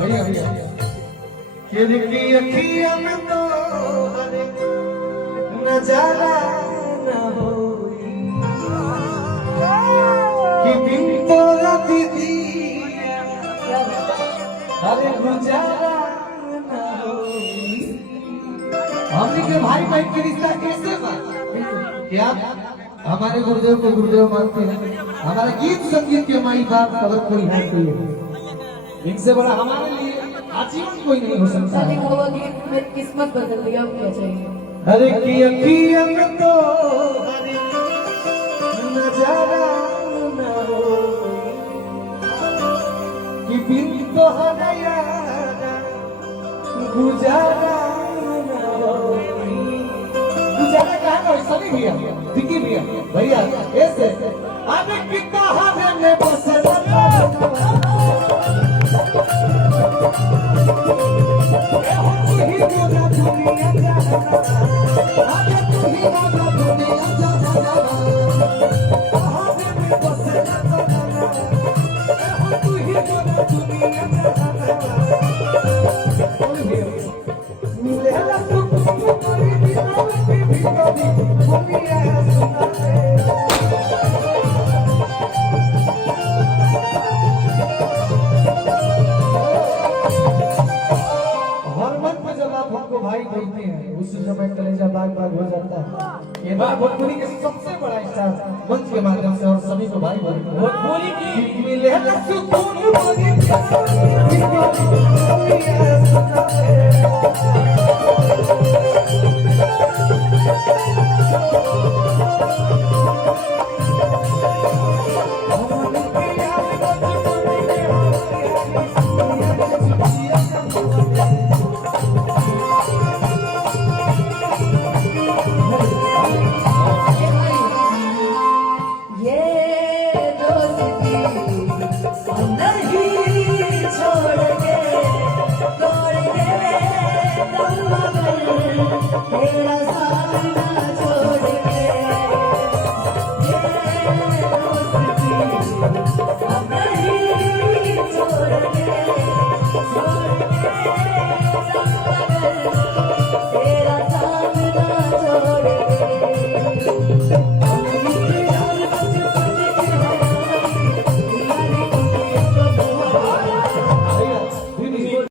भैया भैया खिड़की अखियां में तो नजारा न होई कि दिन तो राती दी अरे गुजारा न होई। हमने के भाई बहन के रिश्ता कैसे बा? क्या हमारे गुरुदेव को गुरुदेव मानते हैं, हमारे गीत संगीत के माई बाप अगर कोई है तो ये इनसे बड़ा हमारे लिए आजीवन कोई नहीं हो सकता। किस्मत बदल दिया, क्या चाहिए? हरे की अखियां में तो नजारा न होई कि बिन तो हनया गुजारा न होई। गुजारा कहाँ का सभी भैया दिखी भैया भैया ऐसे अरे कि कहां में बसे भाई बोलते हैं उस समय कलेजा बाग बाग हो जाता है। ये बात भोजपुरी के सबसे बड़ा स्टार मंच के माध्यम से और सभी को भाई बोलते हैं भोजपुरी की मिले सुकून